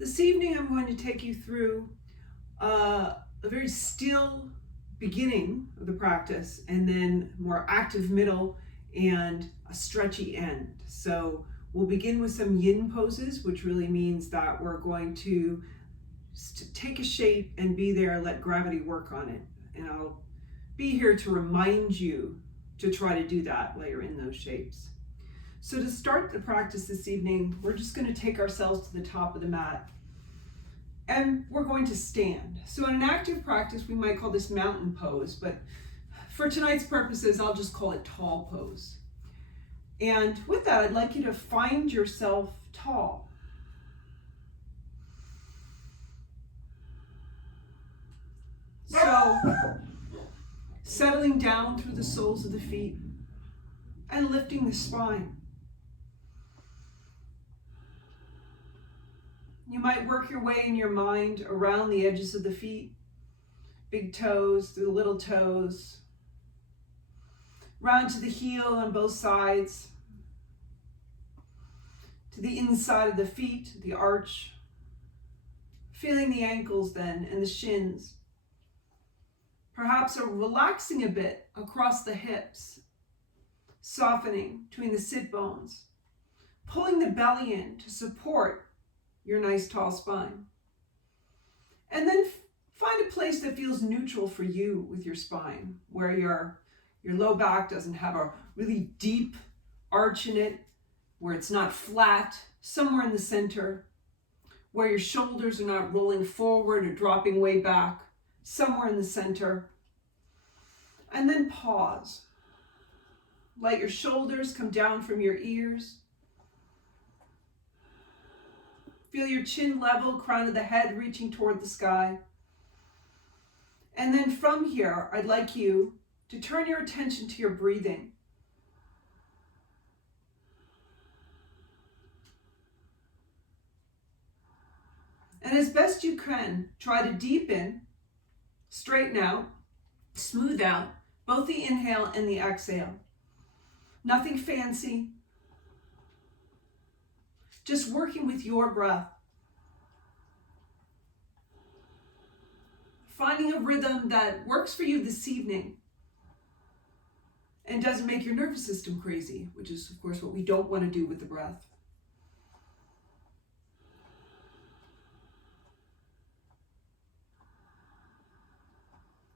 This evening I'm going to take you through a very still beginning of the practice and then more active middle and a stretchy end. So we'll begin with some yin poses, which really means that we're going to take a shape and be there, let gravity work on it. And I'll be here to remind you to try to do that while you're in those shapes. So to start the practice this evening, we're just going to take ourselves to the top of the mat and we're going to stand. So in an active practice, we might call this mountain pose, but for tonight's purposes, I'll just call it tall pose. And with that, I'd like you to find yourself tall. So settling down through the soles of the feet and lifting the spine. You might work your way in your mind around the edges of the feet, big toes through the little toes, round to the heel on both sides, to the inside of the feet, the arch, feeling the ankles then and the shins. Perhaps relaxing a bit across the hips, softening between the sit bones, pulling the belly in to support your nice tall spine. And then find a place that feels neutral for you with your spine, where your low back doesn't have a really deep arch in it, where it's not flat, somewhere in the center, where your shoulders are not rolling forward or dropping way back, somewhere in the center. And then pause. Let your shoulders come down from your ears. Feel your chin level, crown of the head reaching toward the sky. And then from here, I'd like you to turn your attention to your breathing. And as best you can, try to deepen, straighten out, smooth out both the inhale and the exhale. Nothing fancy. Just working with your breath. Finding a rhythm that works for you this evening and doesn't make your nervous system crazy, which is, of course, what we don't want to do with the breath.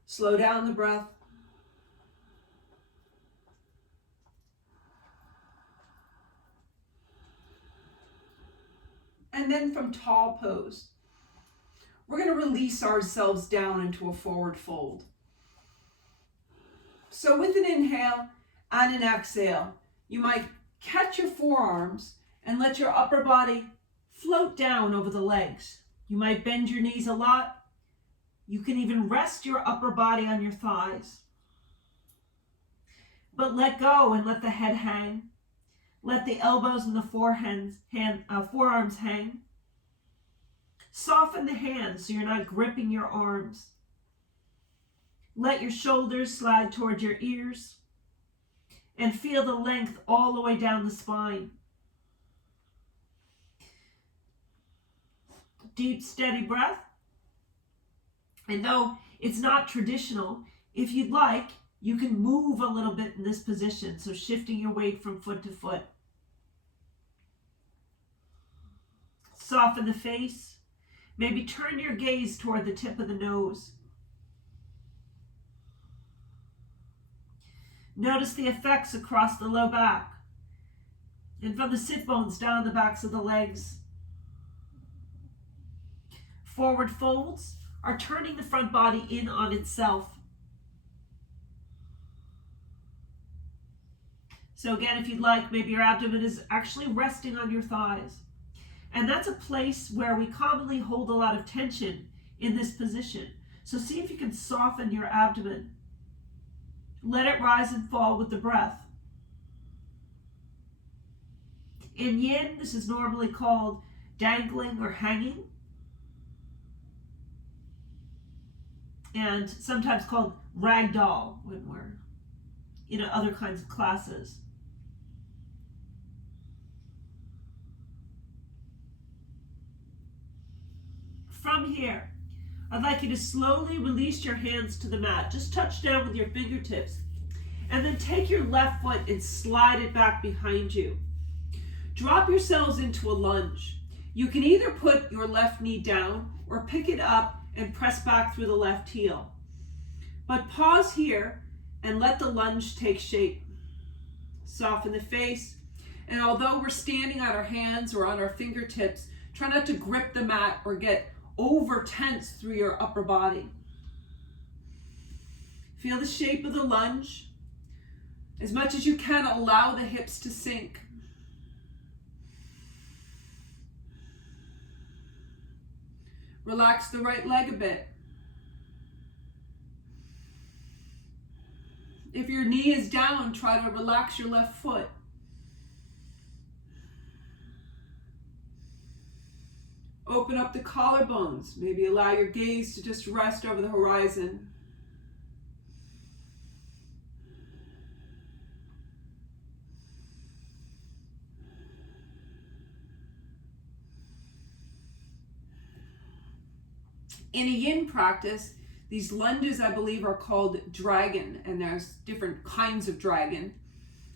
Slow down the breath. And then from tall pose, we're going to release ourselves down into a forward fold. So with an inhale and an exhale, you might catch your forearms and let your upper body float down over the legs. You might bend your knees a lot. You can even rest your upper body on your thighs. But let go and let the head hang. Let the elbows and the forearms hang. Soften the hands so you're not gripping your arms. Let your shoulders slide toward your ears and feel the length all the way down the spine. Deep, steady breath. And though it's not traditional, if you'd like, you can move a little bit in this position, so shifting your weight from foot to foot. Soften the face. Maybe turn your gaze toward the tip of the nose. Notice the effects across the low back and from the sit bones down the backs of the legs. Forward folds are turning the front body in on itself. So again, if you'd like, maybe your abdomen is actually resting on your thighs. And that's a place where we commonly hold a lot of tension in this position. So see if you can soften your abdomen. Let it rise and fall with the breath. In yin, this is normally called dangling or hanging, and sometimes called ragdoll when we're in other kinds of classes. From here, I'd like you to slowly release your hands to the mat. Just touch down with your fingertips. And then take your left foot and slide it back behind you. Drop yourselves into a lunge. You can either put your left knee down or pick it up and press back through the left heel. But pause here and let the lunge take shape. Soften the face. And although we're standing on our hands or on our fingertips, try not to grip the mat or get over tense through your upper body. Feel the shape of the lunge. As much as you can, allow the hips to sink. Relax the right leg a bit. If your knee is down, try to relax your left foot. Open up the collarbones. Maybe allow your gaze to just rest over the horizon. In a yin practice, these lunges, I believe, are called dragon, and there's different kinds of dragon.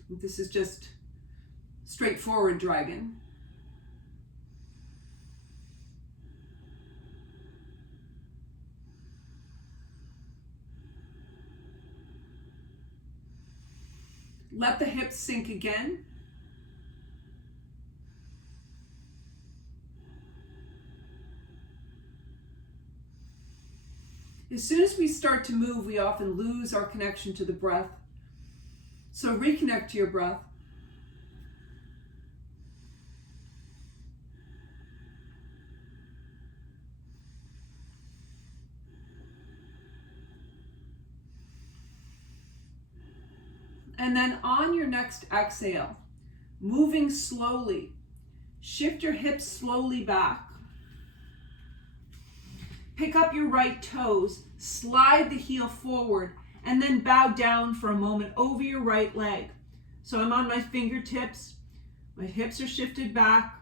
This is just straightforward dragon. Let the hips sink again. As soon as we start to move, we often lose our connection to the breath. So reconnect to your breath. And then on your next exhale, moving slowly, shift your hips slowly back. Pick up your right toes, slide the heel forward, and then bow down for a moment over your right leg. So I'm on my fingertips, my hips are shifted back.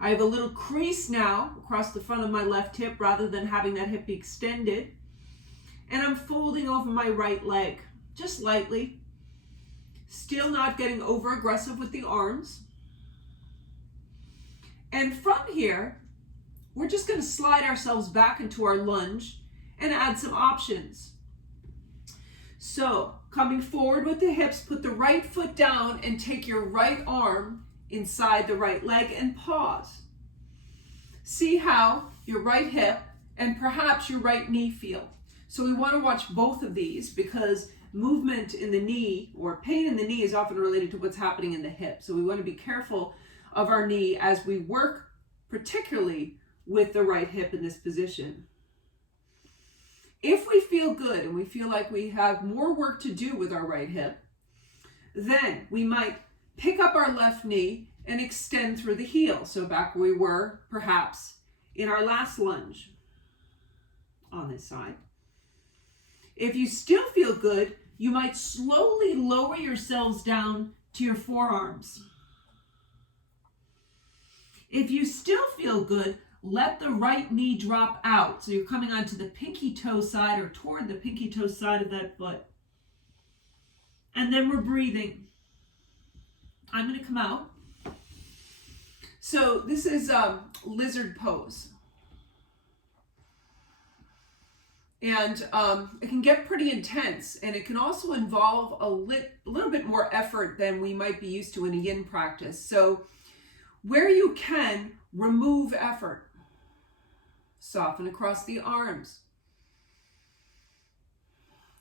I have a little crease now across the front of my left hip rather than having that hip be extended. And I'm folding over my right leg, just lightly. Still not getting over aggressive with the arms. And from here, we're just going to slide ourselves back into our lunge and add some options. So, coming forward with the hips, put the right foot down and take your right arm inside the right leg and pause. See how your right hip and perhaps your right knee feel. So we want to watch both of these because movement in the knee or pain in the knee is often related to what's happening in the hip. So we want to be careful of our knee as we work particularly with the right hip in this position. If we feel good and we feel like we have more work to do with our right hip, then we might pick up our left knee and extend through the heel. So back where we were perhaps in our last lunge on this side. If you still feel good, you might slowly lower yourselves down to your forearms. If you still feel good, let the right knee drop out. So you're coming onto the pinky toe side or toward the pinky toe side of that foot. And then we're breathing. I'm going to come out. So this is lizard pose. And it can get pretty intense, and it can also involve a little bit more effort than we might be used to in a yin practice. So where you can, remove effort. Soften across the arms.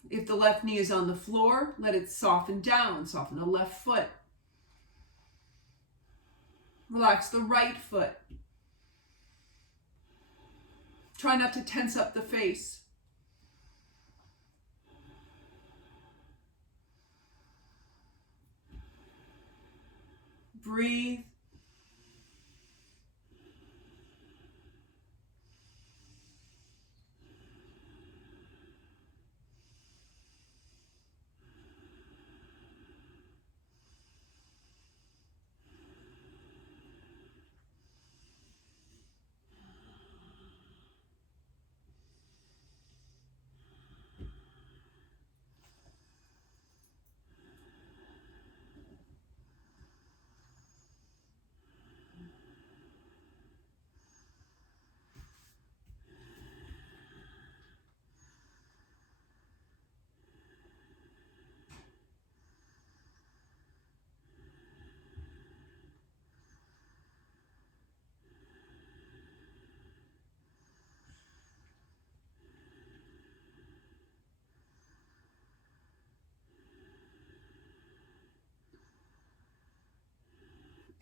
If the left knee is on the floor, let it soften down. Soften the left foot. Relax the right foot. Try not to tense up the face. Breathe.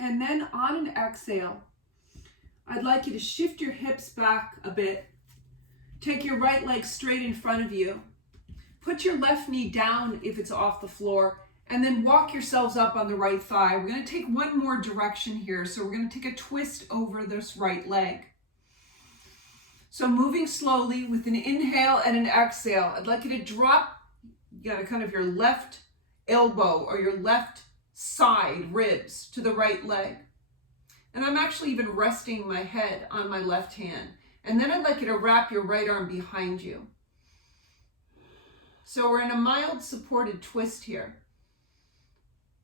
And then on an exhale, I'd like you to shift your hips back a bit. Take your right leg straight in front of you. Put your left knee down if it's off the floor, and then walk yourselves up on the right thigh. We're going to take one more direction here. So we're going to take a twist over this right leg. So moving slowly with an inhale and an exhale, I'd like you to drop, kind of your left elbow or your left side ribs to the right leg. And I'm actually even resting my head on my left hand. And then I'd like you to wrap your right arm behind you. So we're in a mild supported twist here.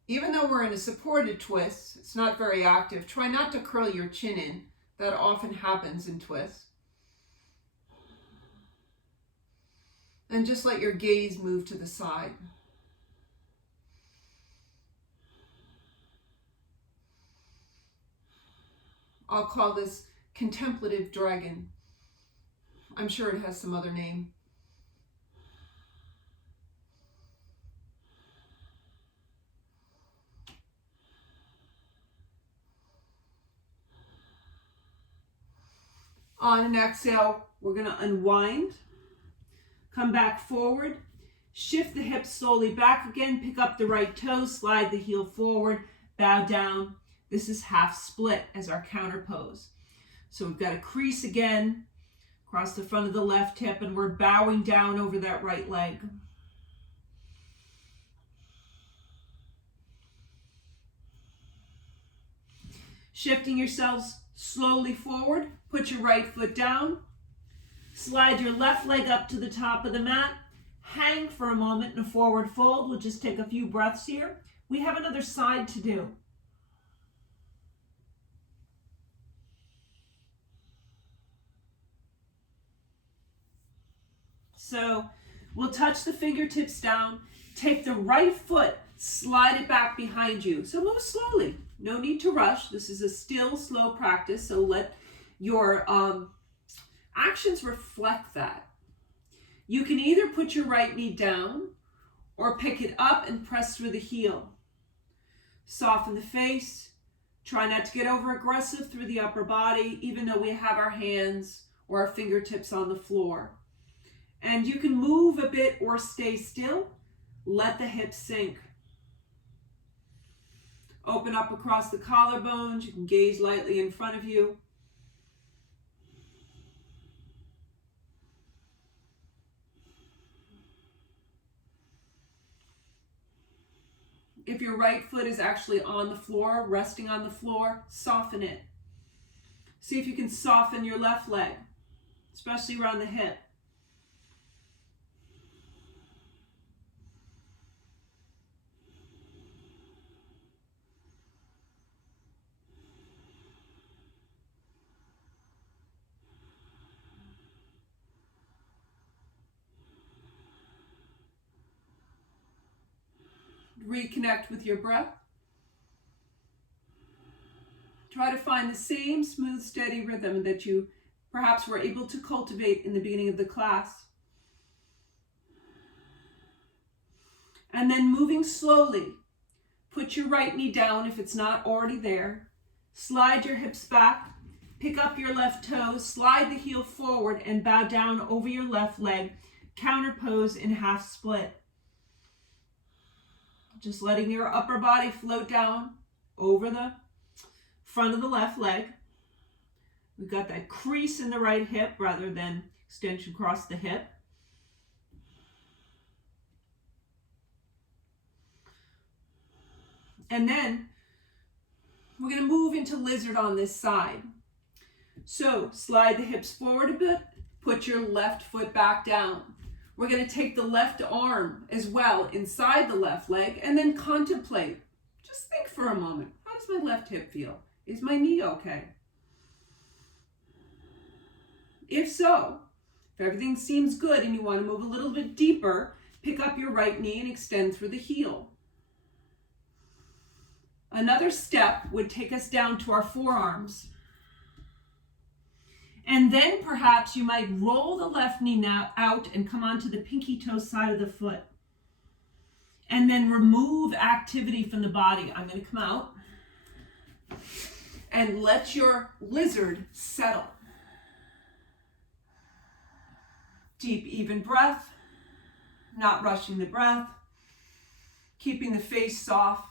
Even though we're in a supported twist, it's not very active. Try not to curl your chin in. That often happens in twists. And just let your gaze move to the side. I'll call this contemplative dragon. I'm sure it has some other name. On an exhale, we're going to unwind, come back forward, shift the hips slowly back again, pick up the right toe, slide the heel forward, bow down. This is half split as our counter pose. So we've got a crease again across the front of the left hip, and we're bowing down over that right leg. Shifting yourselves slowly forward, put your right foot down, slide your left leg up to the top of the mat, hang for a moment in a forward fold. We'll just take a few breaths here. We have another side to do. So we'll touch the fingertips down, take the right foot, slide it back behind you. So move slowly. No need to rush. This is a still, slow practice, so let your actions reflect that. You can either put your right knee down or pick it up and press through the heel. Soften the face. Try not to get over aggressive through the upper body, even though we have our hands or our fingertips on the floor. And you can move a bit or stay still. Let the hips sink. Open up across the collarbones. You can gaze lightly in front of you. If your right foot is actually on the floor, resting on the floor, soften it. See if you can soften your left leg, especially around the hip. Reconnect with your breath. Try to find the same smooth, steady rhythm that you perhaps were able to cultivate in the beginning of the class. And then moving slowly, put your right knee down if it's not already there. Slide your hips back, pick up your left toe, slide the heel forward and bow down over your left leg. Counter pose in half split. Just letting your upper body float down over the front of the left leg. We've got that crease in the right hip rather than extension across the hip. And then we're going to move into lizard on this side. So slide the hips forward a bit, put your left foot back down. We're going to take the left arm as well inside the left leg and then contemplate. Just think for a moment. How does my left hip feel? Is my knee okay? If so, if everything seems good and you want to move a little bit deeper, pick up your right knee and extend through the heel. Another step would take us down to our forearms. And then perhaps you might roll the left knee now out and come onto the pinky toe side of the foot. And then remove activity from the body. I'm going to come out. And let your lizard settle. Deep, even breath, not rushing the breath, keeping the face soft.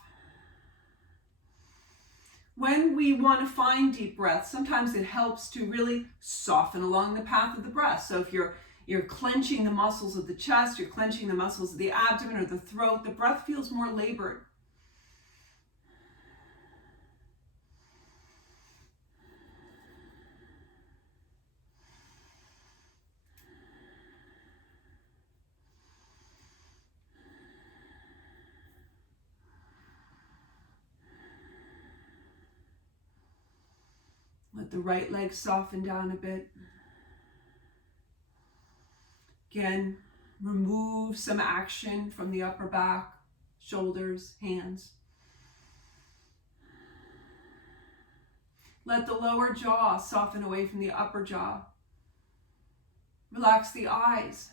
When we want to find deep breaths, sometimes it helps to really soften along the path of the breath. So if you're clenching the muscles of the chest, you're clenching the muscles of the abdomen or the throat, the breath feels more labored. Let the right leg soften down a bit. Again, remove some action from the upper back, shoulders, hands. Let the lower jaw soften away from the upper jaw. Relax the eyes.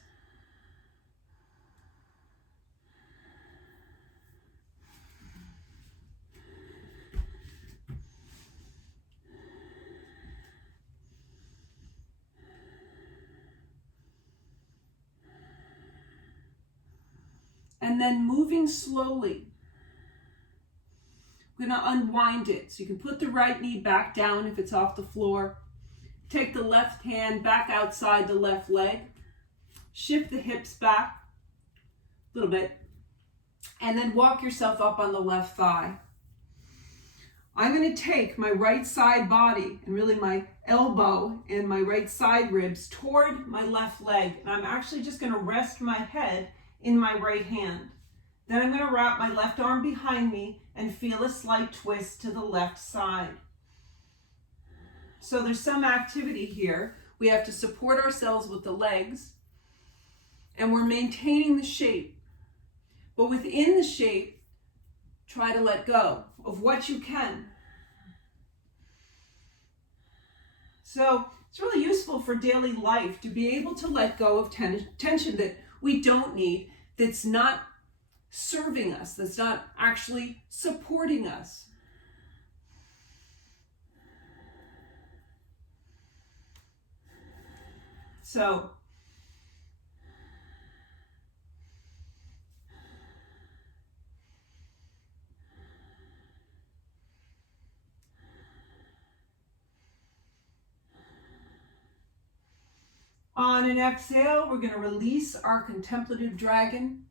And then moving slowly, we're going to unwind it. So you can put the right knee back down if it's off the floor. Take the left hand back outside the left leg. Shift the hips back a little bit. And then walk yourself up on the left thigh. I'm going to take my right side body and really my elbow and my right side ribs toward my left leg. And I'm actually just going to rest my head in my right hand. Then I'm going to wrap my left arm behind me and feel a slight twist to the left side. So there's some activity here. We have to support ourselves with the legs, and we're maintaining the shape. But within the shape, try to let go of what you can. So it's really useful for daily life to be able to let go of tension that we don't need, that's not serving us, that's not actually supporting us. So on an exhale, we're going to release our contemplative dragon.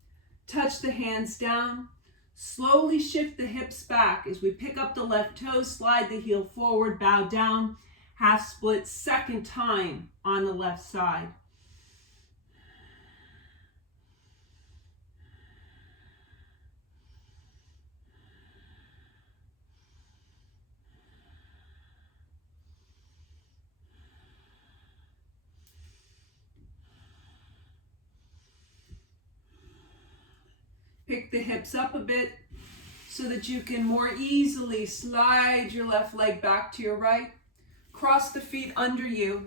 Touch the hands down. Slowly shift the hips back as we pick up the left toes, slide the heel forward, bow down. Half split, second time on the left side. Pick the hips up a bit so that you can more easily slide your left leg back to your right. Cross the feet under you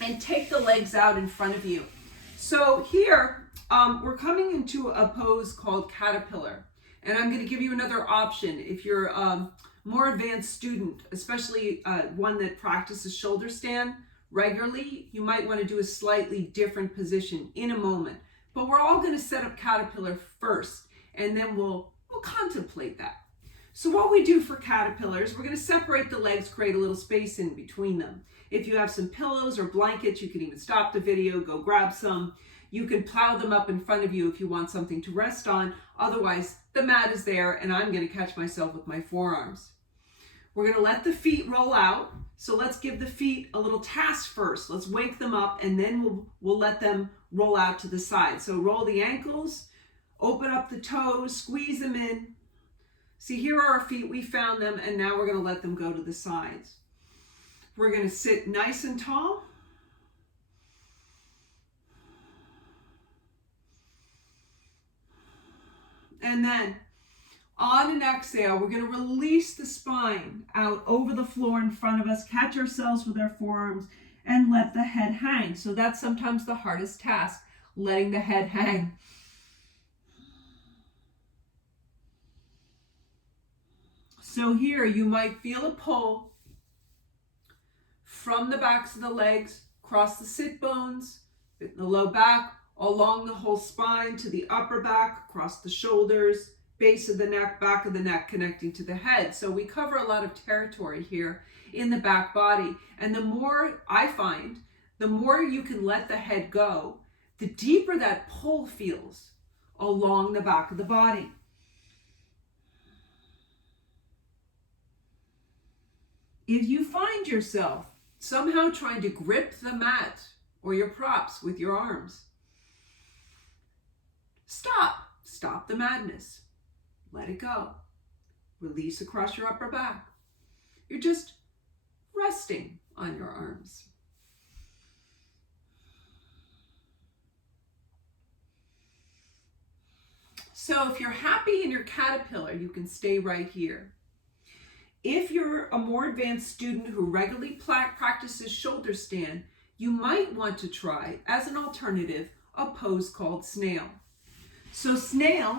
and take the legs out in front of you. So here, we're coming into a pose called caterpillar. And I'm going to give you another option. If you're a more advanced student, especially one that practices shoulder stand regularly, you might want to do a slightly different position in a moment. But we're all going to set up caterpillar first, and then we'll contemplate that. So what we do for caterpillars, we're going to separate the legs, create a little space in between them. If you have some pillows or blankets, you can even stop the video, go grab some. You can plow them up in front of you if you want something to rest on. Otherwise, the mat is there, and I'm going to catch myself with my forearms. We're going to let the feet roll out. So let's give the feet a little task first. Let's wake them up, and then we'll let them roll out to the side. So roll the ankles, open up the toes, squeeze them in. See, here are our feet. We found them, and now we're going to let them go to the sides. We're going to sit nice and tall. And then on an exhale, we're going to release the spine out over the floor in front of us, catch ourselves with our forearms, and let the head hang. So that's sometimes the hardest task, letting the head hang. So here you might feel a pull from the backs of the legs, across the sit bones, the low back, along the whole spine to the upper back, across the shoulders, base of the neck, back of the neck, connecting to the head. So we cover a lot of territory here in the back body. And the more I find, the more you can let the head go, the deeper that pull feels along the back of the body. If you find yourself somehow trying to grip the mat or your props with your arms, stop the madness. Let it go. Release across your upper back. You're just resting on your arms. So if you're happy in your caterpillar, you can stay right here. If you're a more advanced student who regularly practices shoulder stand, you might want to try, as an alternative, a pose called snail. So snail,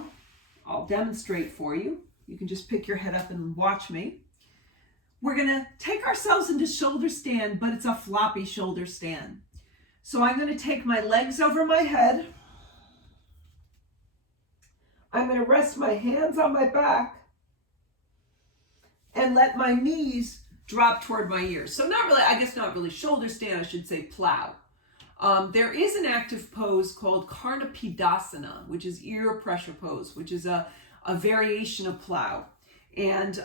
I'll demonstrate for you. You can just pick your head up and watch me. We're gonna take ourselves into shoulder stand, but it's a floppy shoulder stand. So I'm gonna take my legs over my head. I'm gonna rest my hands on my back and let my knees drop toward my ears. So not really shoulder stand, I should say plow. There is an active pose called Karnapidasana, which is ear pressure pose, which is a variation of plow. And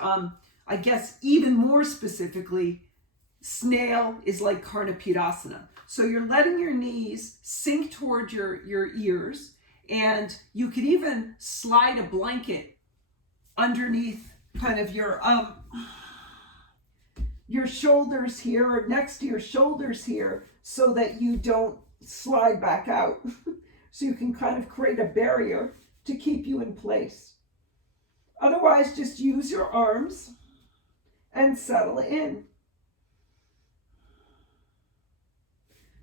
I guess even more specifically, snail is like Karnapidasana. So you're letting your knees sink toward your ears, and you could even slide a blanket underneath kind of your shoulders here, or next to your shoulders here, so that you don't slide back out. So you can kind of create a barrier to keep you in place. Otherwise, just use your arms and settle in.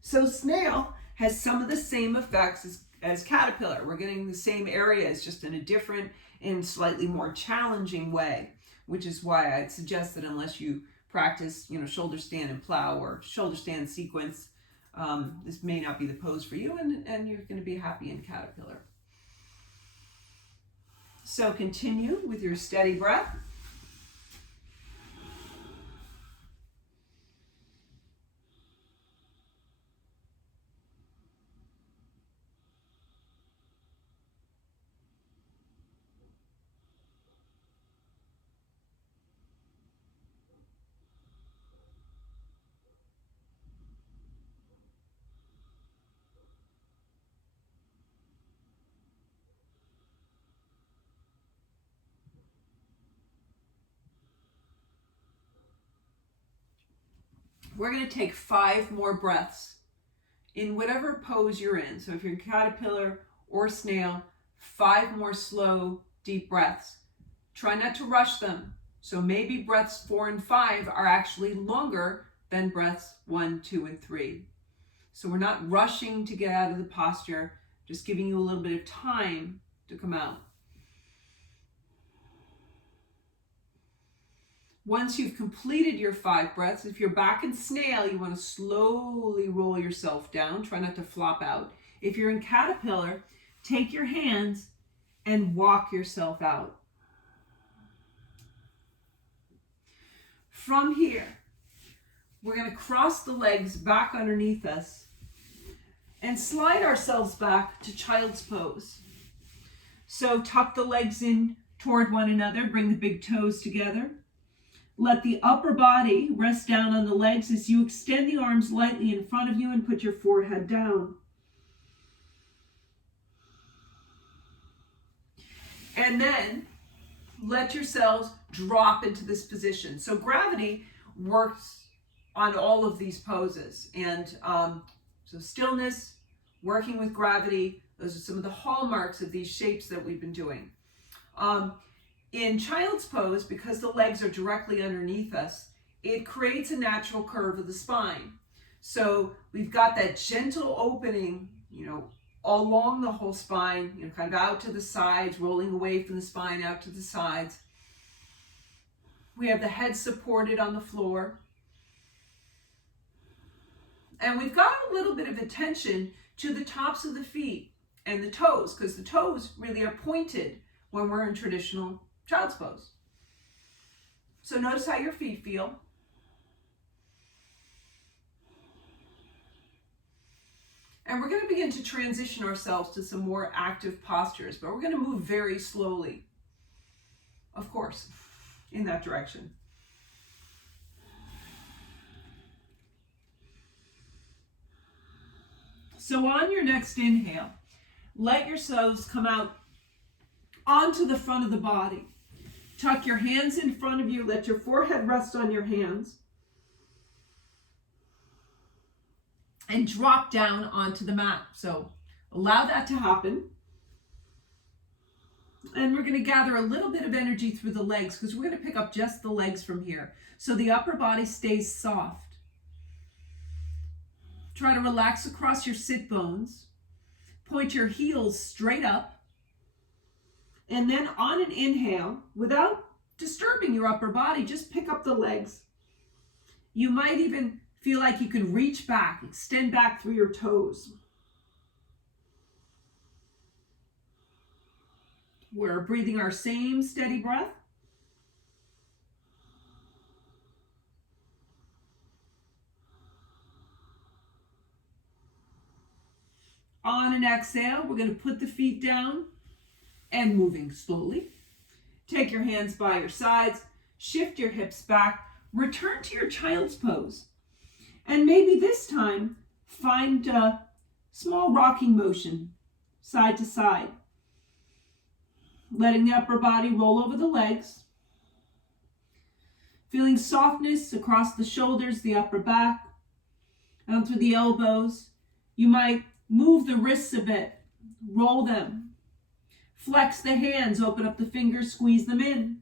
So snail has some of the same effects as caterpillar. We're getting the same areas, just in a different and slightly more challenging way, which is why I'd suggest that unless you practice, shoulder stand and plow or shoulder stand sequence, this may not be the pose for you, and you're going to be happy in caterpillar. So continue with your steady breath. We're going to take 5 more breaths in whatever pose you're in. So if you're caterpillar or snail, 5 more slow, deep breaths. Try not to rush them. So maybe breaths 4 and 5 are actually longer than breaths 1, 2, and 3. So we're not rushing to get out of the posture, just giving you a little bit of time to come out. Once you've completed your 5 breaths, if you're back in snail, you want to slowly roll yourself down. Try not to flop out. If you're in caterpillar, take your hands and walk yourself out. From here, we're going to cross the legs back underneath us and slide ourselves back to child's pose. So tuck the legs in toward one another, bring the big toes together. Let the upper body rest down on the legs as you extend the arms lightly in front of you and put your forehead down. And then let yourselves drop into this position. So gravity works on all of these poses. And so stillness, working with gravity, those are some of the hallmarks of these shapes that we've been doing. In child's pose, because the legs are directly underneath us, it creates a natural curve of the spine. So we've got that gentle opening, along the whole spine, kind of out to the sides, rolling away from the spine, out to the sides. We have the head supported on the floor. And we've got a little bit of attention to the tops of the feet and the toes, because the toes really are pointed when we're in traditional child's pose. So notice how your feet feel. And we're going to begin to transition ourselves to some more active postures, but we're going to move very slowly, of course, in that direction. So on your next inhale, let yourselves come out onto the front of the body. Tuck your hands in front of you. Let your forehead rest on your hands. And drop down onto the mat. So allow that to happen. And we're going to gather a little bit of energy through the legs, because we're going to pick up just the legs from here. So the upper body stays soft. Try to relax across your sit bones. Point your heels straight up. And then on an inhale, without disturbing your upper body, just pick up the legs. You might even feel like you can reach back, extend back through your toes. We're breathing our same steady breath. On an exhale, we're going to put the feet down and moving slowly. Take your hands by your sides, shift your hips back, return to your child's pose. And maybe this time, find a small rocking motion, side to side. Letting the upper body roll over the legs. Feeling softness across the shoulders, the upper back, down through the elbows. You might move the wrists a bit, roll them. Flex the hands, open up the fingers, squeeze them in.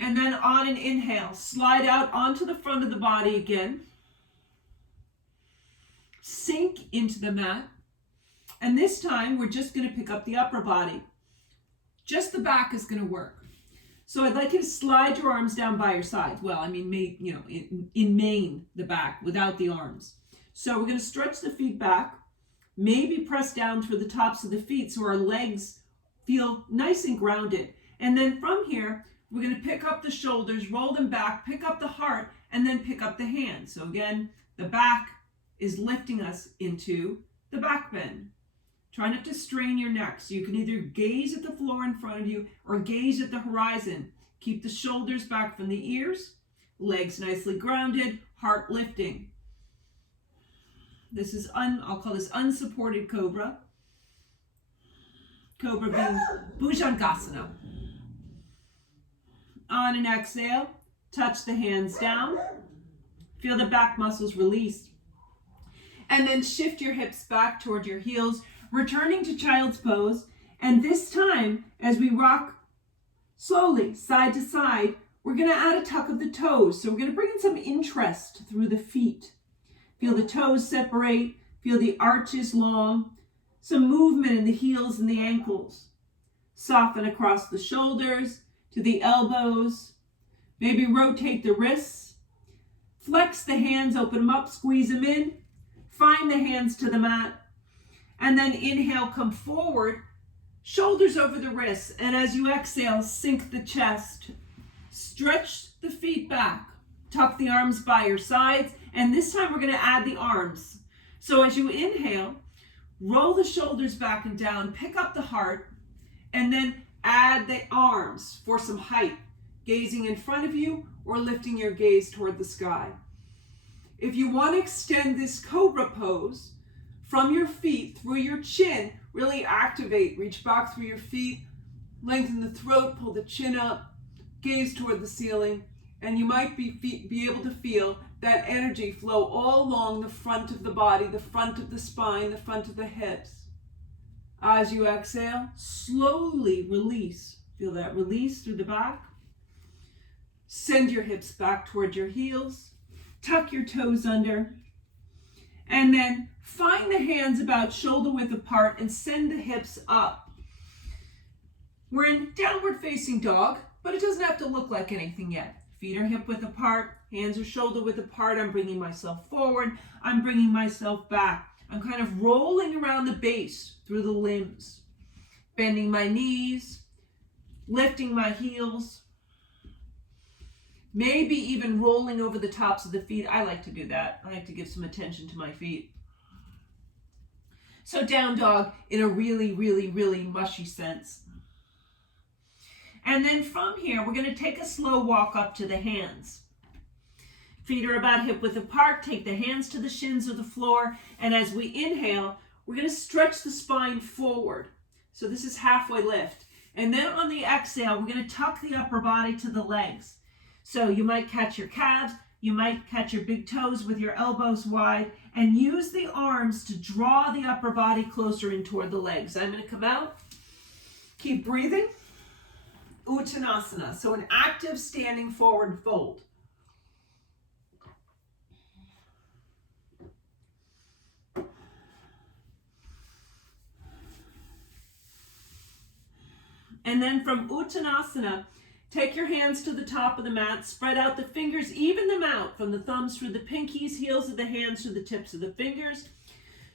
And then on an inhale, slide out onto the front of the body again. Sink into the mat. And this time, we're just going to pick up the upper body. Just the back is going to work. So I'd like you to slide your arms down by your sides. Well, I mean, in main, the back, without the arms. So we're going to stretch the feet back. Maybe press down through the tops of the feet so our legs feel nice and grounded. And then from here, we're going to pick up the shoulders, roll them back, pick up the heart, and then pick up the hands. So again, the back is lifting us into the back bend. Try not to strain your neck. So you can either gaze at the floor in front of you or gaze at the horizon. Keep the shoulders back from the ears, legs nicely grounded, heart lifting. This is, I'll call this unsupported cobra. Cobra being Bhujangasana. On an exhale, touch the hands down. Feel the back muscles release. And then shift your hips back toward your heels, returning to child's pose. And this time, as we rock slowly side to side, we're going to add a tuck of the toes. So we're going to bring in some interest through the feet. Feel the toes separate. Feel the arches long. Some movement in the heels and the ankles. Soften across the shoulders to the elbows. Maybe rotate the wrists. Flex the hands, open them up, squeeze them in. Find the hands to the mat. And then inhale, come forward, shoulders over the wrists. And as you exhale, sink the chest. Stretch the feet back. Tuck the arms by your sides. And this time we're going to add the arms. So as you inhale, roll the shoulders back and down, pick up the heart, and then add the arms for some height, gazing in front of you or lifting your gaze toward the sky. If you want to extend this cobra pose from your feet through your chin, really activate, reach back through your feet, lengthen the throat, pull the chin up, gaze toward the ceiling, and you might be able to feel that energy flow all along the front of the body, the front of the spine, the front of the hips. As you exhale, slowly release. Feel that release through the back. Send your hips back toward your heels. Tuck your toes under. And then find the hands about shoulder width apart and send the hips up. We're in downward facing dog, but it doesn't have to look like anything yet. Feet are hip width apart, hands are shoulder width apart. I'm bringing myself forward. I'm bringing myself back. I'm kind of rolling around the base through the limbs, bending my knees, lifting my heels, maybe even rolling over the tops of the feet. I like to do that. I like to give some attention to my feet. So down dog in a really, really, really mushy sense. And then from here, we're going to take a slow walk up to the hands. Feet are about hip width apart. Take the hands to the shins or the floor. And as we inhale, we're going to stretch the spine forward. So this is halfway lift. And then on the exhale, we're going to tuck the upper body to the legs. So you might catch your calves. You might catch your big toes with your elbows wide and use the arms to draw the upper body closer in toward the legs. I'm going to come out. Keep breathing. Uttanasana, so an active standing forward fold. And then from Uttanasana, take your hands to the top of the mat, spread out the fingers, even them out from the thumbs through the pinkies, heels of the hands through the tips of the fingers,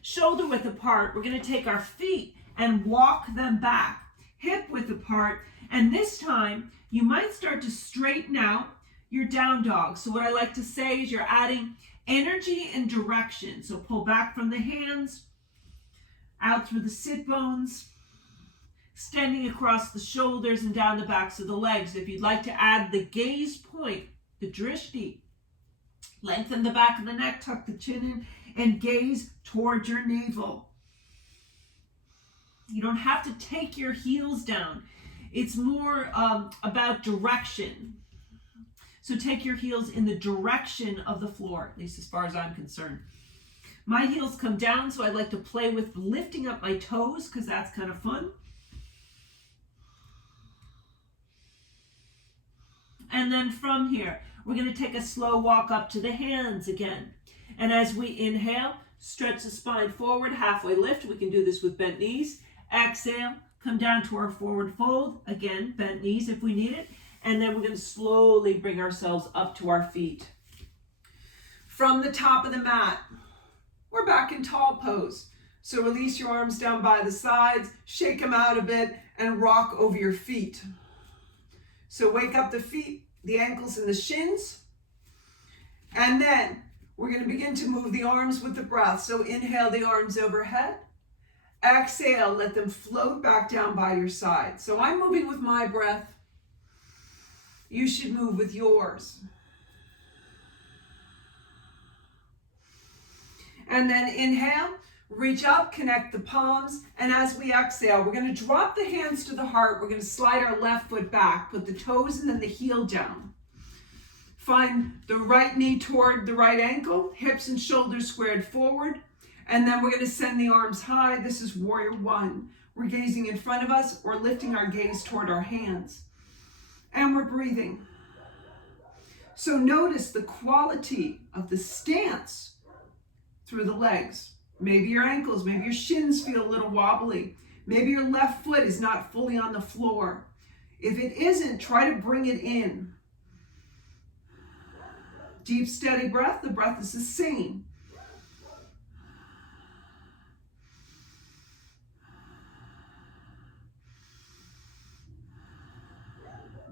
shoulder width apart. We're going to take our feet and walk them back, hip width apart. And this time, you might start to straighten out your down dog. So what I like to say is you're adding energy and direction. So pull back from the hands, out through the sit bones, extending across the shoulders and down the backs of the legs. If you'd like to add the gaze point, the drishti, lengthen the back of the neck, tuck the chin in, and gaze towards your navel. You don't have to take your heels down. It's more about direction. So take your heels in the direction of the floor, at least as far as I'm concerned. My heels come down, so I like to play with lifting up my toes because that's kind of fun. And then from here, we're going to take a slow walk up to the hands again. And as we inhale, stretch the spine forward, halfway lift. We can do this with bent knees. Exhale, come down to our forward fold. Again, bent knees if we need it. And then we're going to slowly bring ourselves up to our feet. From the top of the mat, we're back in tall pose. So release your arms down by the sides, shake them out a bit, and rock over your feet. So wake up the feet, the ankles and the shins. And then we're going to begin to move the arms with the breath. So inhale the arms overhead. Exhale, let them float back down by your side. So I'm moving with my breath. You should move with yours. And then inhale, reach up, connect the palms. And as we exhale, we're going to drop the hands to the heart. We're going to slide our left foot back, put the toes and then the heel down. Find the right knee toward the right ankle, hips and shoulders squared forward. And then we're going to send the arms high. This is warrior one. We're gazing in front of us or lifting our gaze toward our hands. And we're breathing. So notice the quality of the stance through the legs. Maybe your ankles, maybe your shins feel a little wobbly. Maybe your left foot is not fully on the floor. If it isn't, try to bring it in. Deep, steady breath. The breath is the same.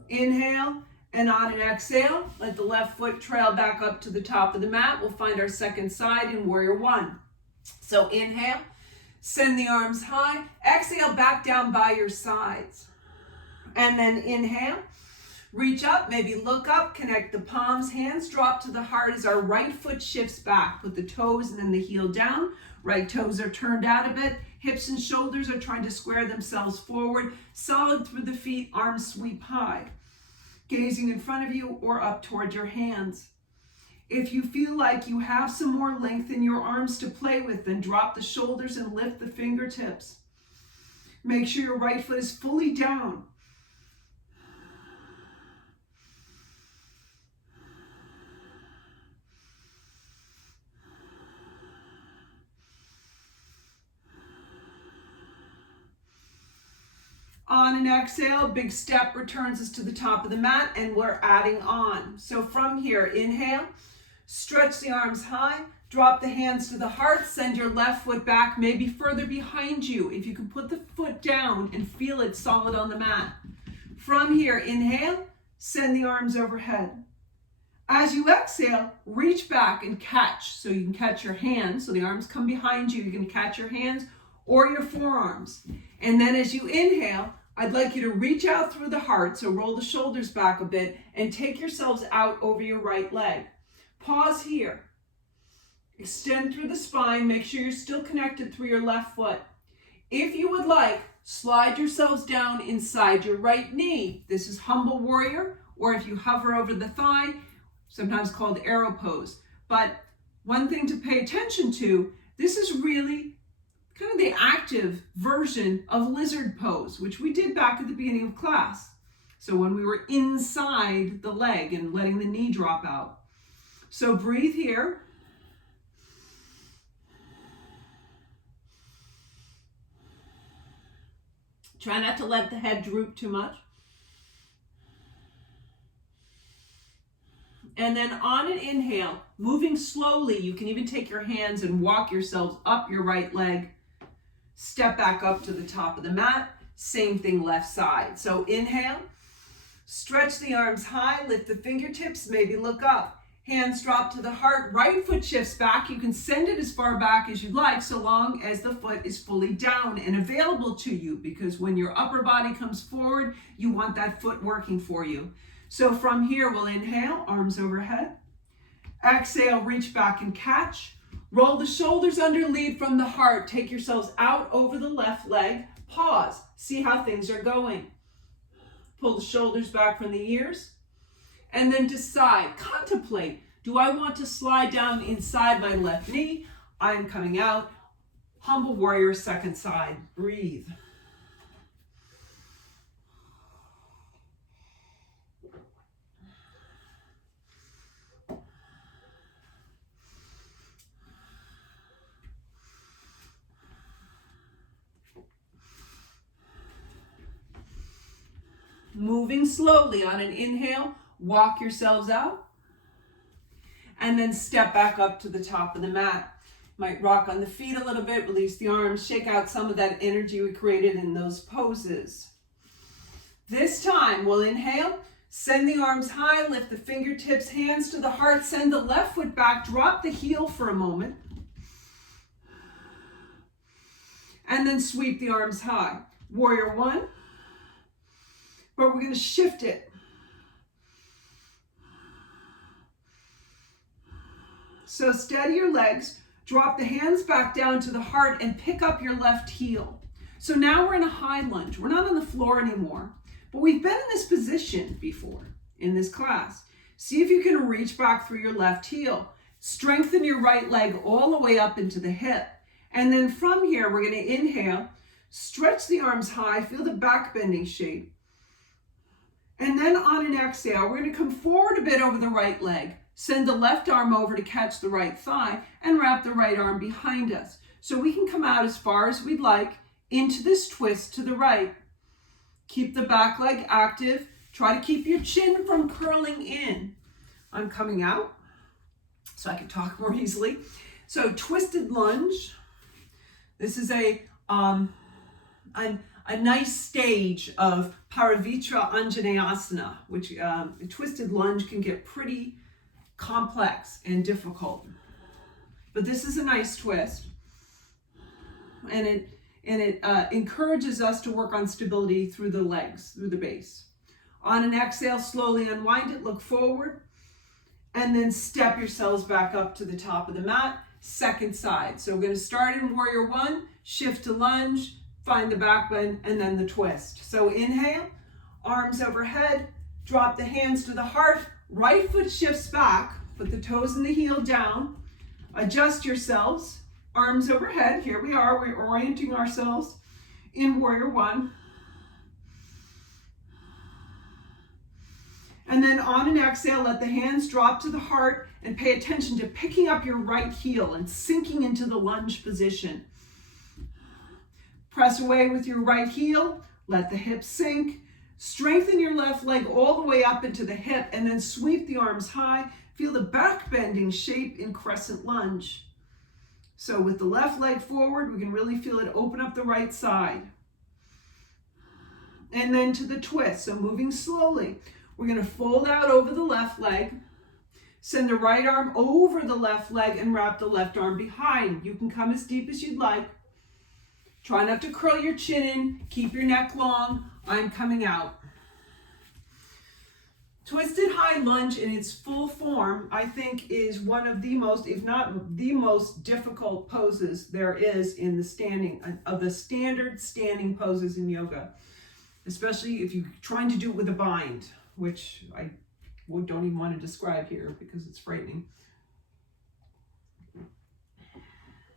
Inhale, and on an exhale, let the left foot trail back up to the top of the mat. We'll find our second side in warrior one. So inhale, send the arms high. Exhale, back down by your sides. And then inhale, reach up, maybe look up, connect the palms, hands drop to the heart as our right foot shifts back. Put the toes and then the heel down. Right toes are turned out a bit. Hips and shoulders are trying to square themselves forward. Solid through the feet, arms sweep high. Gazing in front of you or up toward your hands. If you feel like you have some more length in your arms to play with, then drop the shoulders and lift the fingertips. Make sure your right foot is fully down. On an exhale, big step returns us to the top of the mat, and we're adding on. So from here, inhale, stretch the arms high, drop the hands to the heart, send your left foot back, maybe further behind you. If you can put the foot down and feel it solid on the mat. From here, inhale, send the arms overhead. As you exhale, reach back and catch. So you can catch your hands, so the arms come behind you. You can catch your hands or your forearms. And then as you inhale, I'd like you to reach out through the heart, so roll the shoulders back a bit and take yourselves out over your right leg. Pause here. Extend through the spine. Make sure you're still connected through your left foot. If you would like, slide yourselves down inside your right knee. This is humble warrior, or if you hover over the thigh, sometimes called arrow pose. But one thing to pay attention to, this is really kind of the active version of lizard pose, which we did back at the beginning of class. So when we were inside the leg and letting the knee drop out. So breathe here. Try not to let the head droop too much. And then on an inhale, moving slowly, you can even take your hands and walk yourselves up your right leg. Step back up to the top of the mat. Same thing left side. So inhale, stretch the arms high, lift the fingertips, maybe look up. Hands drop to the heart, right foot shifts back. You can send it as far back as you'd like, so long as the foot is fully down and available to you, because when your upper body comes forward, you want that foot working for you. So from here, we'll inhale, arms overhead. Exhale, reach back and catch. Roll the shoulders under, lead from the heart. Take yourselves out over the left leg. Pause, see how things are going. Pull the shoulders back from the ears. And then decide, contemplate, do I want to slide down inside my left knee? I am coming out. Humble warrior, second side. Breathe. Moving slowly on an inhale, walk yourselves out, and then step back up to the top of the mat. Might rock on the feet a little bit, release the arms, shake out some of that energy we created in those poses. This time, we'll inhale, send the arms high, lift the fingertips, hands to the heart, send the left foot back, drop the heel for a moment, and then sweep the arms high. Warrior one, but we're going to shift it. So steady your legs, drop the hands back down to the heart and pick up your left heel. So now we're in a high lunge. We're not on the floor anymore, but we've been in this position before in this class. See if you can reach back through your left heel. Strengthen your right leg all the way up into the hip. And then from here, we're going to inhale, stretch the arms high, feel the back bending shape. And then on an exhale, we're going to come forward a bit over the right leg. Send the left arm over to catch the right thigh and wrap the right arm behind us. So we can come out as far as we'd like into this twist to the right. Keep the back leg active. Try to keep your chin from curling in. I'm coming out so I can talk more easily. So twisted lunge. This is a nice stage of Paravitra Anjaneyasana, which a twisted lunge can get pretty complex and difficult. But this is a nice twist. And it encourages us to work on stability through the legs, through the base. On an exhale, slowly unwind it, look forward, and then step yourselves back up to the top of the mat, second side. So we're going to start in warrior one, shift to lunge, find the back bend, and then the twist. So inhale, arms overhead, drop the hands to the heart, right foot shifts back, put the toes and the heel down, adjust yourselves, arms overhead. Here we are, we're orienting ourselves in warrior one. And then on an exhale, let the hands drop to the heart and pay attention to picking up your right heel and sinking into the lunge position. Press away with your right heel, Let the hips sink. Strengthen your left leg all the way up into the hip and then sweep the arms high. Feel the back bending shape in crescent lunge. So with the left leg forward, we can really feel it open up the right side. And then to the twist, so moving slowly. We're going to fold out over the left leg, send the right arm over the left leg and wrap the left arm behind. You can come as deep as you'd like. Try not to curl your chin in, keep your neck long. I'm coming out. Twisted high lunge in its full form, I think, is one of the most, if not the most difficult poses there is in the standard standing poses in yoga, especially if you're trying to do it with a bind, which I don't even want to describe here because it's frightening.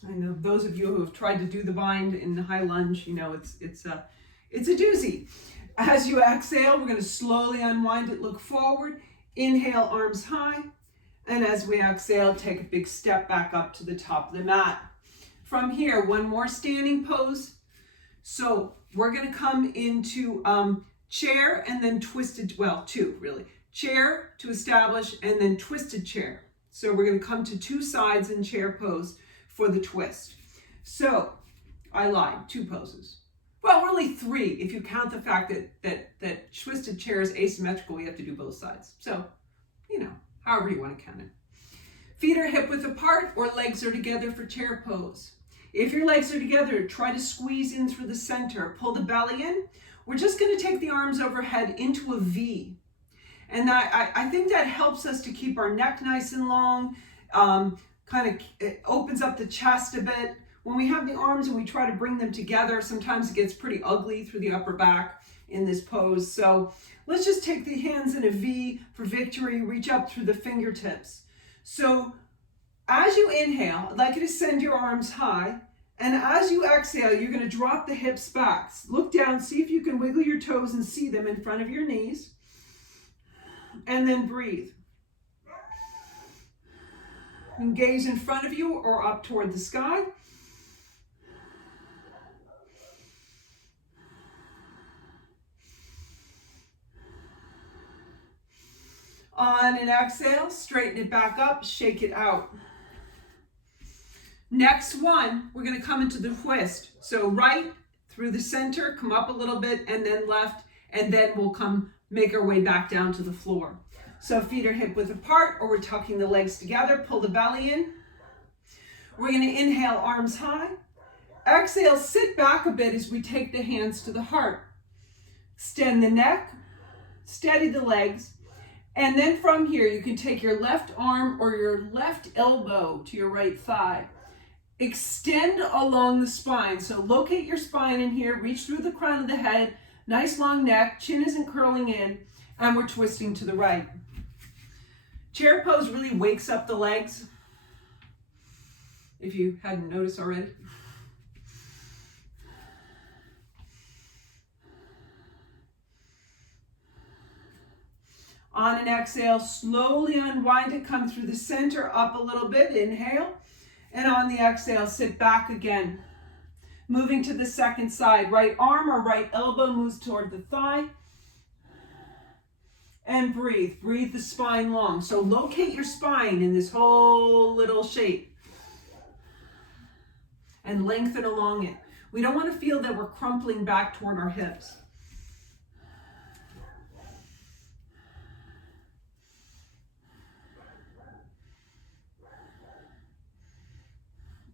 I know those of you who have tried to do the bind in the high lunge, you know it's a doozy. As you exhale, we're going to slowly unwind it, look forward, inhale, arms high, and as we exhale, take a big step back up to the top of the mat. From here, one more standing pose. So we're going to come into chair and then twisted, well, two really. Chair to establish and then twisted chair. So we're going to come to two sides in chair pose for the twist. So I lied, two poses. Well, really three, if you count the fact that twisted chair is asymmetrical, you have to do both sides. So, you know, however you want to count it. Feet are hip width apart or legs are together for chair pose. If your legs are together, try to squeeze in through the center. Pull the belly in. We're just going to take the arms overhead into a V. And I think that helps us to keep our neck nice and long, it opens up the chest a bit. When we have the arms and we try to bring them together, sometimes it gets pretty ugly through the upper back in this pose. So let's just take the hands in a V for victory, reach up through the fingertips. So as you inhale, I'd like you to send your arms high. And as you exhale, you're going to drop the hips back. Look down, see if you can wiggle your toes and see them in front of your knees. And then breathe. And gaze in front of you or up toward the sky. On an exhale, straighten it back up, shake it out. Next one, we're going to come into the twist. So right through the center, come up a little bit, and then left, and then we'll make our way back down to the floor. So feet are hip width apart, or we're tucking the legs together, pull the belly in. We're going to inhale, arms high. Exhale, sit back a bit as we take the hands to the heart. Extend the neck, steady the legs. And then from here, you can take your left arm or your left elbow to your right thigh. Extend along the spine. So locate your spine in here, reach through the crown of the head, nice long neck, chin isn't curling in, and we're twisting to the right. Chair pose really wakes up the legs, if you hadn't noticed already. On an exhale, slowly unwind it, come through the center, up a little bit, inhale. And on the exhale, sit back again. Moving to the second side, right arm or right elbow moves toward the thigh. And breathe, breathe the spine long. So locate your spine in this whole little shape. And lengthen along it. We don't want to feel that we're crumpling back toward our hips.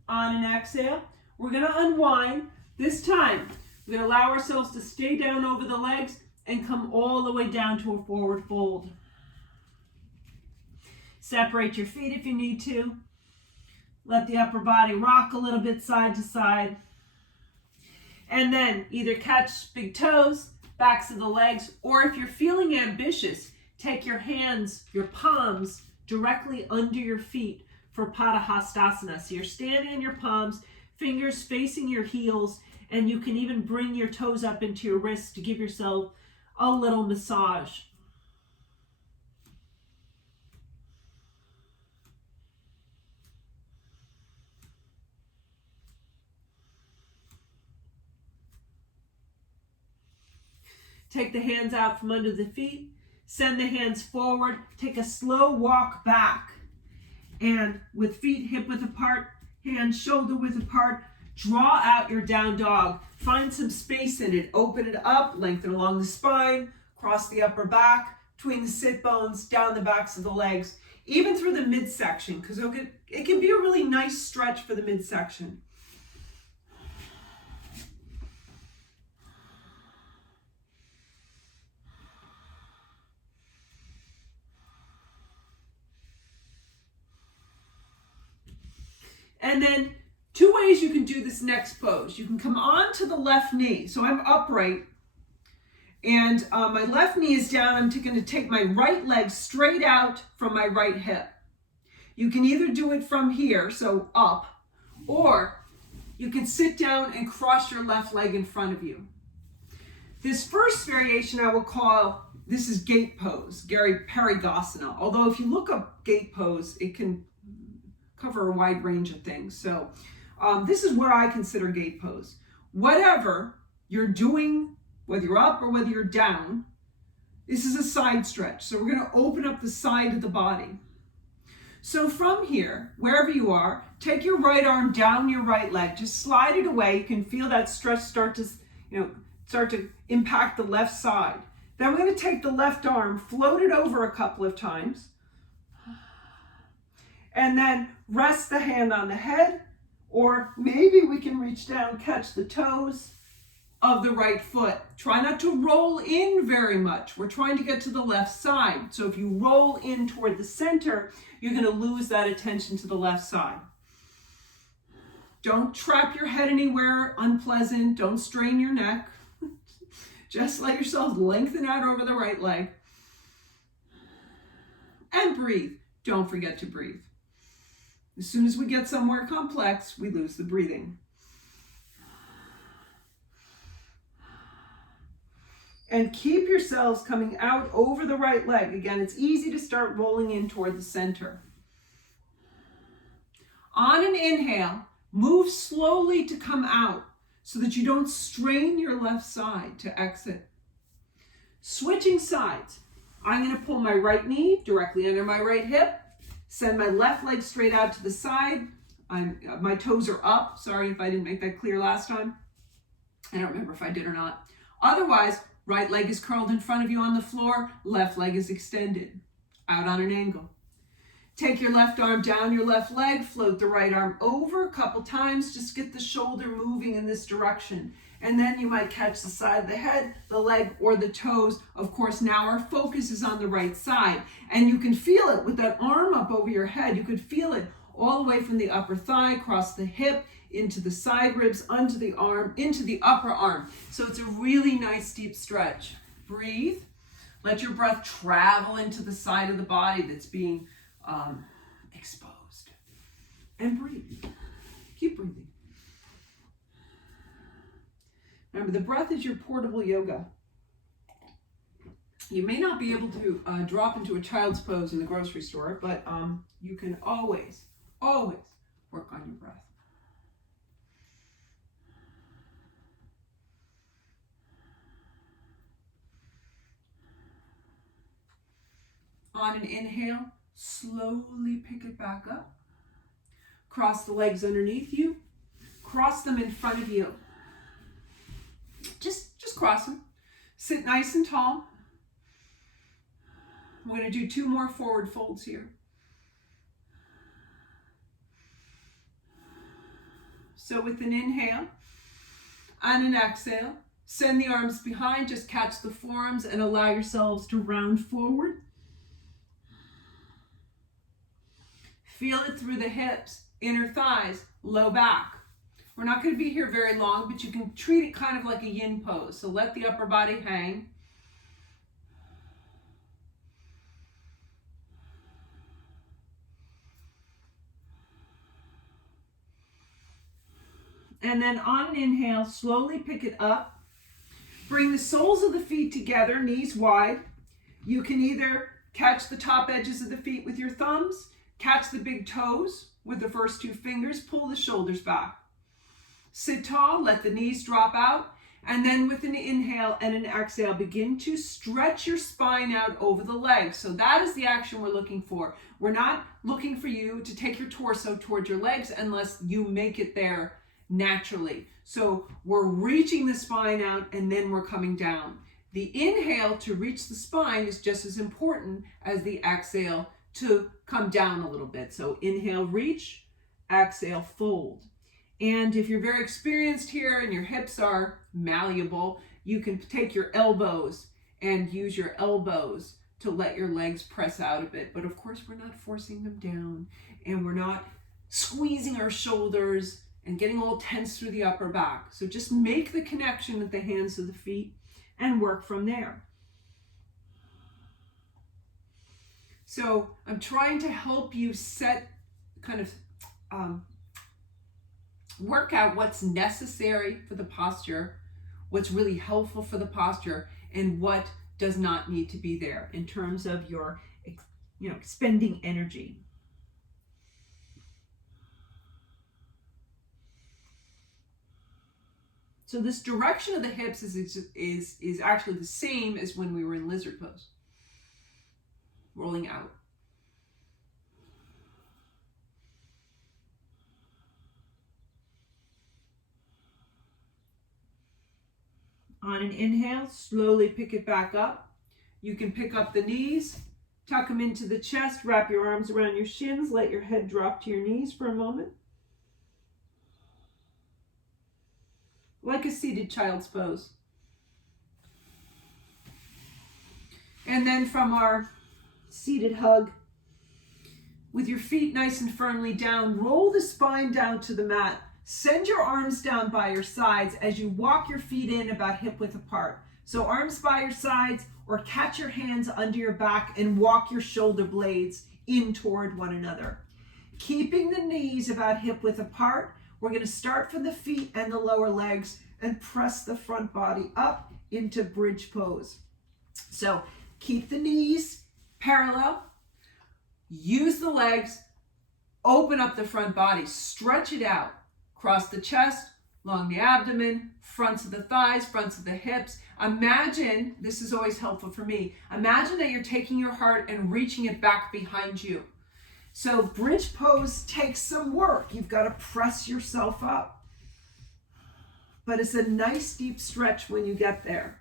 On an exhale, we're going to unwind. This time, we're going to allow ourselves to stay down over the legs and come all the way down to a forward fold. Separate your feet if you need to. Let the upper body rock a little bit side to side. And then either catch big toes, backs of the legs, or if you're feeling ambitious, take your hands, your palms, directly under your feet for Padahastasana. So you're standing in your palms, fingers facing your heels, and you can even bring your toes up into your wrists to give yourself a little massage. Take the hands out from under the feet. Send the hands forward. Take a slow walk back. And with feet hip width apart, hands shoulder width apart, draw out your down dog. Find some space in it. Open it up, lengthen along the spine, cross the upper back, between the sit bones, down the backs of the legs, even through the midsection, because it can be a really nice stretch for the midsection. And then 2 ways you can do this next pose. You can come on to the left knee. So I'm upright and my left knee is down. I'm going to take my right leg straight out from my right hip. You can either do it from here, so up, or you can sit down and cross your left leg in front of you. This first variation I will call, this is gate pose, Gary Parigasana. Although if you look up gate pose, it can cover a wide range of things. So this is what I consider gate pose. Whatever you're doing, whether you're up or whether you're down, this is a side stretch. So we're going to open up the side of the body. So from here, wherever you are, take your right arm down your right leg. Just slide it away. You can feel that stretch start to impact the left side. Then we're going to take the left arm, float it over a couple of times, and then rest the hand on the head, or maybe we can reach down, catch the toes of the right foot. Try not to roll in very much. We're trying to get to the left side. So if you roll in toward the center, you're going to lose that attention to the left side. Don't trap your head anywhere unpleasant. Don't strain your neck. Just let yourself lengthen out over the right leg. And breathe. Don't forget to breathe. As soon as we get somewhere complex, we lose the breathing. And keep yourselves coming out over the right leg. Again, it's easy to start rolling in toward the center. On an inhale, move slowly to come out so that you don't strain your left side to exit. Switching sides. I'm going to pull my right knee directly under my right hip. Send my left leg straight out to the side. My toes are up. Sorry if I didn't make that clear last time. I don't remember if I did or not. Otherwise, right leg is curled in front of you on the floor. Left leg is extended, out on an angle. Take your left arm down your left leg. Float the right arm over a couple times. Just get the shoulder moving in this direction. And then you might catch the side of the head, the leg, or the toes. Of course, now our focus is on the right side. And you can feel it with that arm up over your head. You could feel it all the way from the upper thigh, across the hip, into the side ribs, onto the arm, into the upper arm. So it's a really nice deep stretch. Breathe. Let your breath travel into the side of the body that's being exposed. And breathe. Keep breathing. Remember, the breath is your portable yoga. You may not be able to drop into a child's pose in the grocery store, but you can always work on your breath. On an inhale, slowly pick it back up. Cross the legs underneath you. Cross them in front of you. Just cross them. Sit nice and tall. We're going to do 2 more forward folds here. So with an inhale and an exhale, send the arms behind, just catch the forearms and allow yourselves to round forward. Feel it through the hips, inner thighs, low back. We're not going to be here very long, but you can treat it kind of like a yin pose. So let the upper body hang. And then on an inhale, slowly pick it up. Bring the soles of the feet together, knees wide. You can either catch the top edges of the feet with your thumbs, catch the big toes with the first 2 fingers, pull the shoulders back. Sit tall, let the knees drop out, And then with an inhale and an exhale, begin to stretch your spine out over the legs. So that is the action we're looking for. We're not looking for you to take your torso towards your legs unless you make it there naturally. So we're reaching the spine out and then we're coming down. The inhale to reach the spine is just as important as the exhale to come down a little bit. So inhale, reach, exhale, fold. And if you're very experienced here and your hips are malleable, you can take your elbows and use your elbows to let your legs press out a bit. But of course, we're not forcing them down and we're not squeezing our shoulders and getting all tense through the upper back. So just make the connection with the hands to the feet and work from there. So I'm trying to help you work out what's necessary for the posture, what's really helpful for the posture, and what does not need to be there in terms of your, expending energy. So this direction of the hips is actually the same as when we were in lizard pose. Rolling out. On an inhale, slowly pick it back up. You can pick up the knees, tuck them into the chest, wrap your arms around your shins, let your head drop to your knees for a moment. Like a seated child's pose. And then from our seated hug, with your feet nice and firmly down, roll the spine down to the mat. Send your arms down by your sides as you walk your feet in about hip width apart. So arms by your sides, or catch your hands under your back and walk your shoulder blades in toward one another. Keeping the knees about hip width apart, we're going to start from the feet and the lower legs and press the front body up into bridge pose. So keep the knees parallel, use the legs, open up the front body, stretch it out. Cross the chest, along the abdomen, fronts of the thighs, fronts of the hips. Imagine, this is always helpful for me, imagine that you're taking your heart and reaching it back behind you. So bridge pose takes some work. You've got to press yourself up. But it's a nice deep stretch when you get there.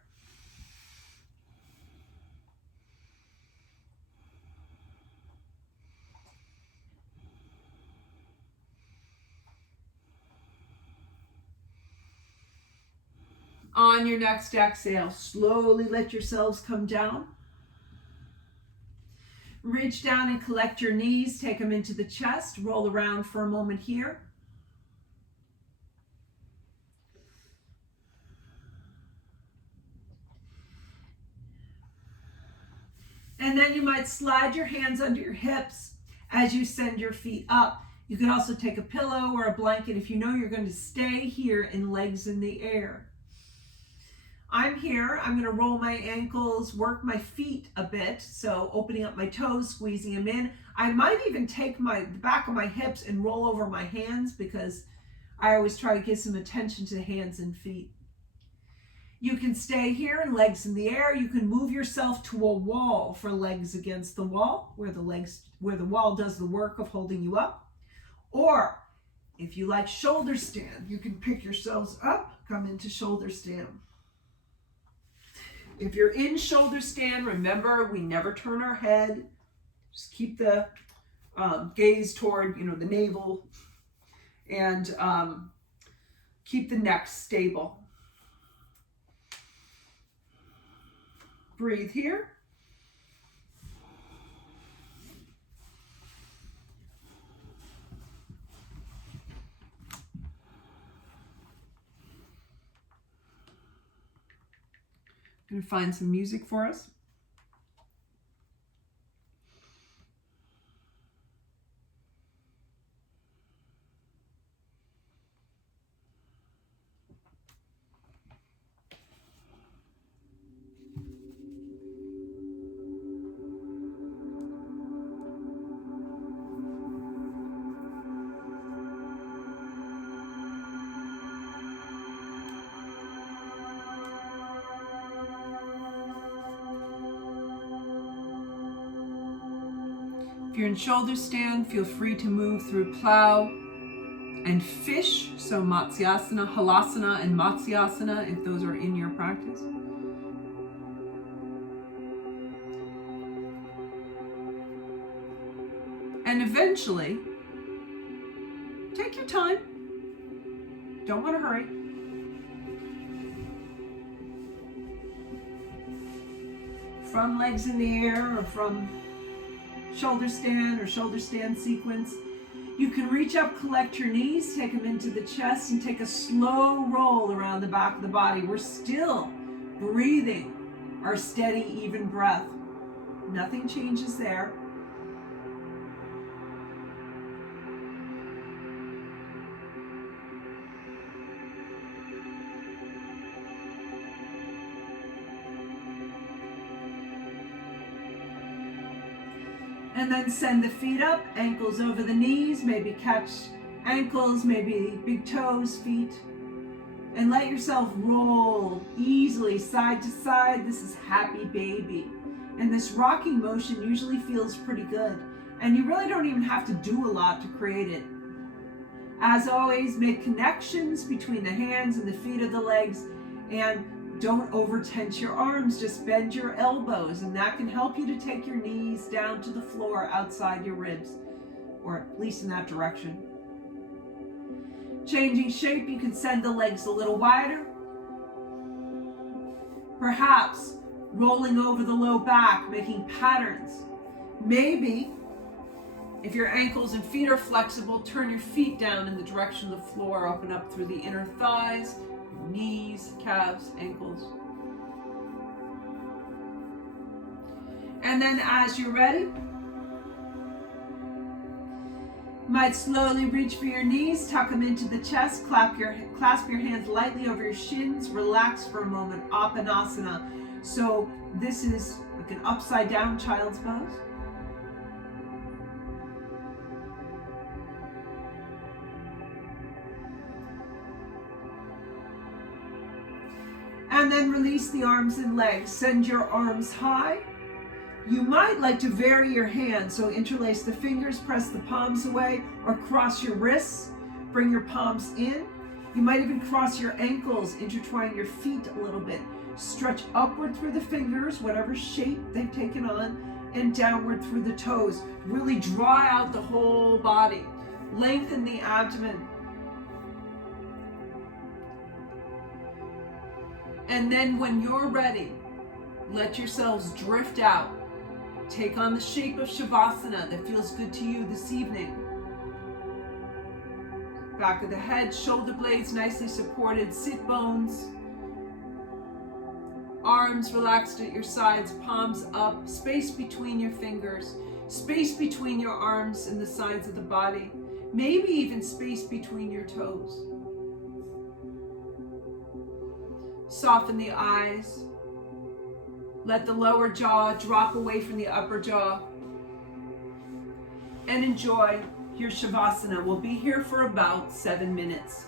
On your next exhale, slowly let yourselves come down. Reach down and collect your knees, take them into the chest, roll around for a moment here. And then you might slide your hands under your hips as you send your feet up. You can also take a pillow or a blanket if you know you're going to stay here in legs in the air. I'm here, I'm going to roll my ankles, work my feet a bit, so opening up my toes, squeezing them in. I might even take the back of my hips and roll over my hands because I always try to give some attention to the hands and feet. You can stay here in legs in the air. You can move yourself to a wall for legs against the wall, where the wall does the work of holding you up. Or if you like shoulder stand, you can pick yourselves up, come into shoulder stand. If you're in shoulder stand, remember we never turn our head. Just keep the gaze toward, the navel, and keep the neck stable. Breathe here. I'm going to find some music for us. you're in shoulder stand, feel free to move through plow and fish, so Matsyasana, Halasana, and Matsyasana, if those are in your practice. And eventually, take your time. Don't want to hurry. From legs in the air or from shoulder stand sequence, you can reach up, collect your knees, take them into the chest, and take a slow roll around the back of the body. We're still breathing our steady, even breath. Nothing changes there. And then send the feet up, ankles over the knees, maybe catch ankles, maybe big toes, feet. And let yourself roll easily side to side. This is happy baby. And this rocking motion usually feels pretty good. And you really don't even have to do a lot to create it. As always, make connections between the hands and the feet of the legs, and don't over tense your arms, just bend your elbows, and that can help you to take your knees down to the floor outside your ribs, or at least in that direction. Changing shape, you can send the legs a little wider. Perhaps rolling over the low back, making patterns. Maybe, if your ankles and feet are flexible, turn your feet down in the direction of the floor, open up through the inner thighs, knees, calves, ankles. And then as you're ready, you might slowly reach for your knees, tuck them into the chest, clasp your hands lightly over your shins, relax for a moment, Apanasana. So this is like an upside down child's pose. And then release the arms and legs. Send your arms high. You might like to vary your hands, so interlace the fingers, press the palms away, or cross your wrists, bring your palms in. You might even cross your ankles, intertwine your feet a little bit. Stretch upward through the fingers, whatever shape they've taken on, and downward through the toes. Really draw out the whole body. Lengthen the abdomen. And then when you're ready, let yourselves drift out. Take on the shape of Shavasana that feels good to you this evening. Back of the head, shoulder blades nicely supported, sit bones. Arms relaxed at your sides, palms up, space between your fingers, space between your arms and the sides of the body, maybe even space between your toes. Soften the eyes. Let the lower jaw drop away from the upper jaw. And enjoy your Shavasana. We'll be here for about 7 minutes.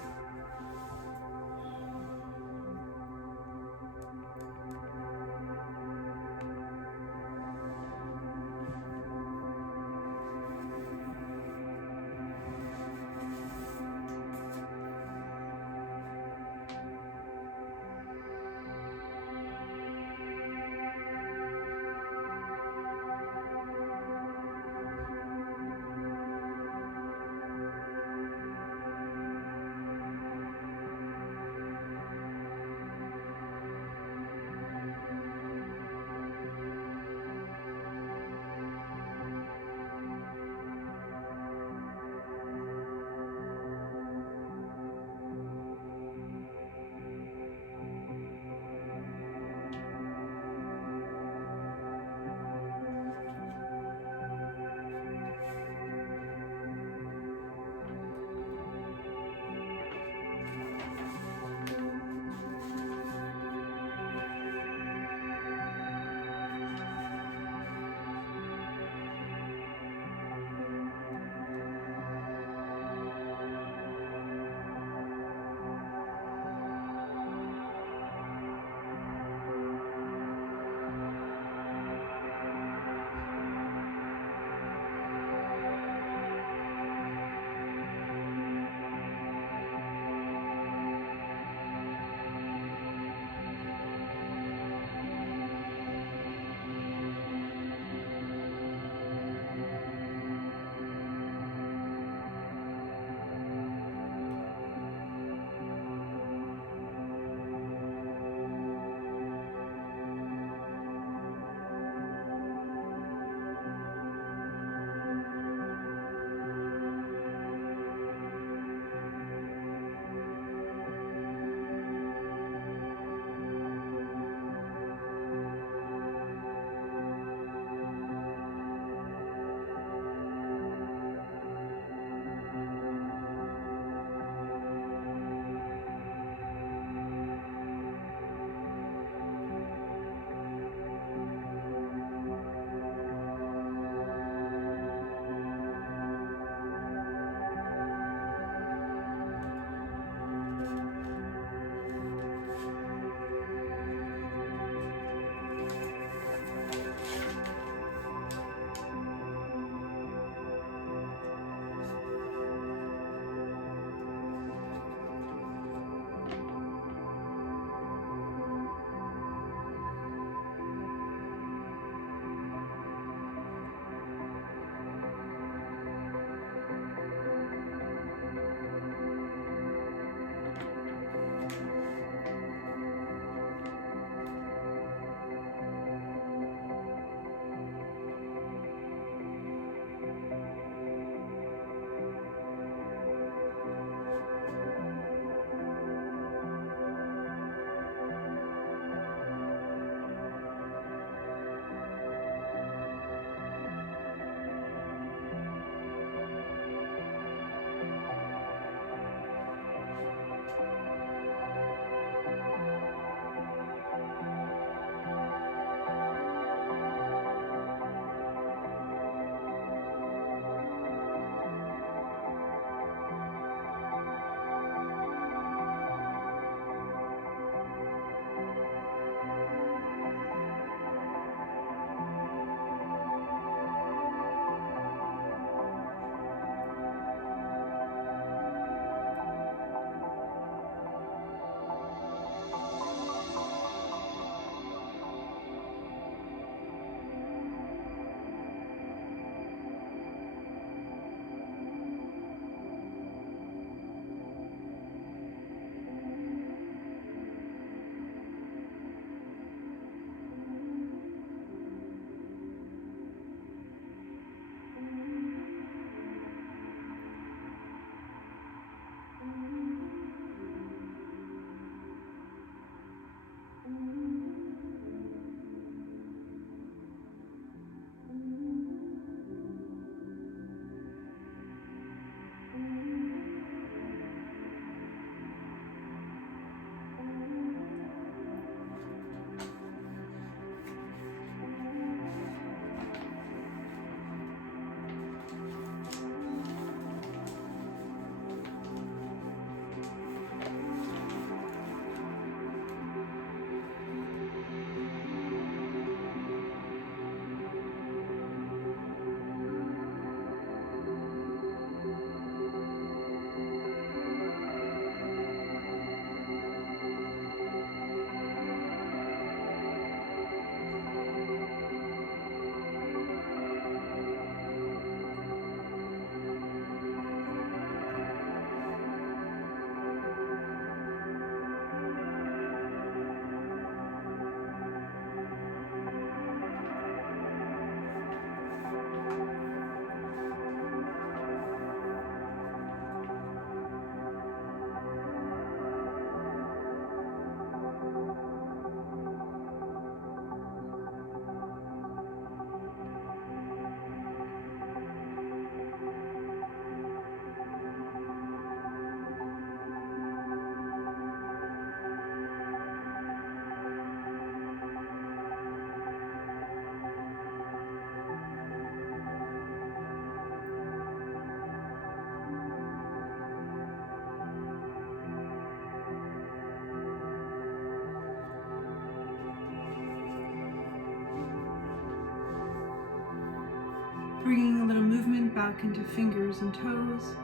Bringing a little movement back into fingers and toes,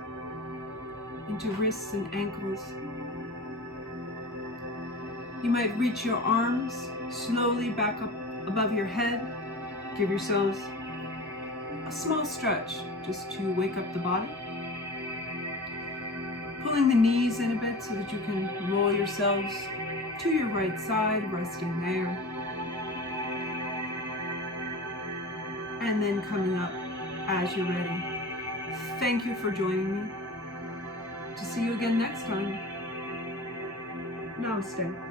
into wrists and ankles. You might reach your arms slowly back up above your head. Give yourselves a small stretch just to wake up the body. Pulling the knees in a bit so that you can roll yourselves to your right side, resting there. And then coming up as you're ready. Thank you for joining me. To see you again next time. Namaste.